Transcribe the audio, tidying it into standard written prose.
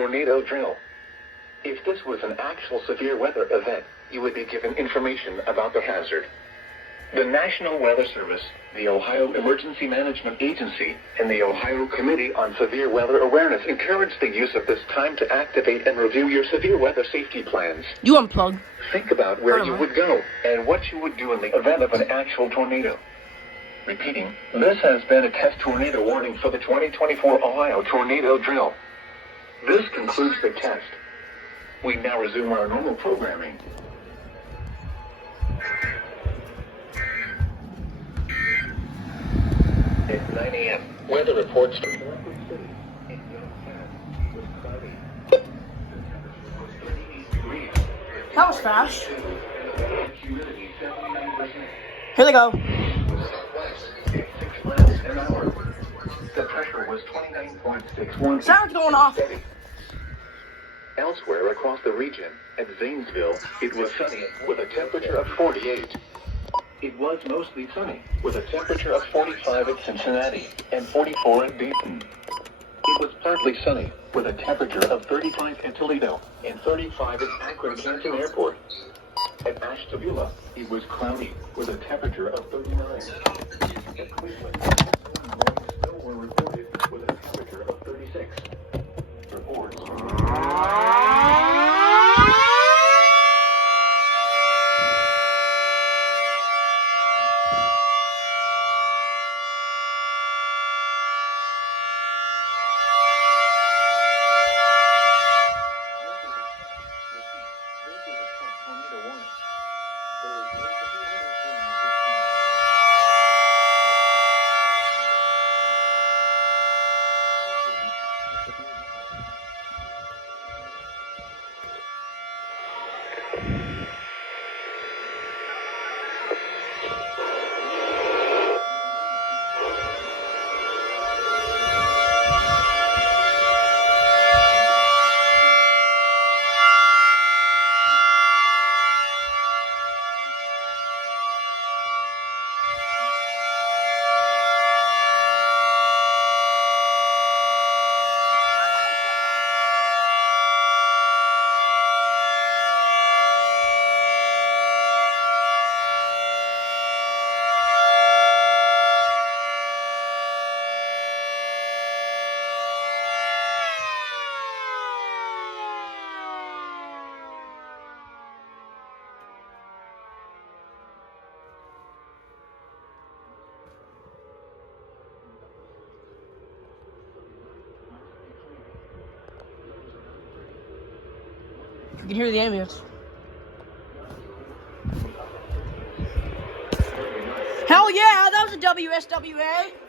tornado drill. If this was an actual severe weather event, you would be given information about the hazard. The National Weather Service, the Ohio Emergency Management Agency, and the Ohio Committee on Severe Weather Awareness encourage the use of this time to activate and review your severe weather safety plans. You unplug. Think about where you would go and what you would do in the event of an actual tornado. Repeating, this has been a test tornado warning for the 2024 Ohio Tornado Drill. This concludes the test. We now resume our normal programming. At 9 a.m., weather reports for Youngstown in Youngstown was cloudy. The temperature was 38 degrees. That was fast. Humidity 79%. Here they go. Southwest at 6 miles an hour. The pressure was 29.61. Sound's going off. Elsewhere across the region, at Zanesville, it was sunny with a temperature of 48. It was mostly sunny with a temperature of 45 at Cincinnati and 44 at Dayton. It was partly sunny with a temperature of 35 at Toledo and 35 at Akron-Canton Airport. At Ashtabula, it was cloudy with a temperature of 39. At Cleveland, snow were reported with a temperature of 36. Reports. You can hear the ambulance. Hell yeah, that was a WSWA.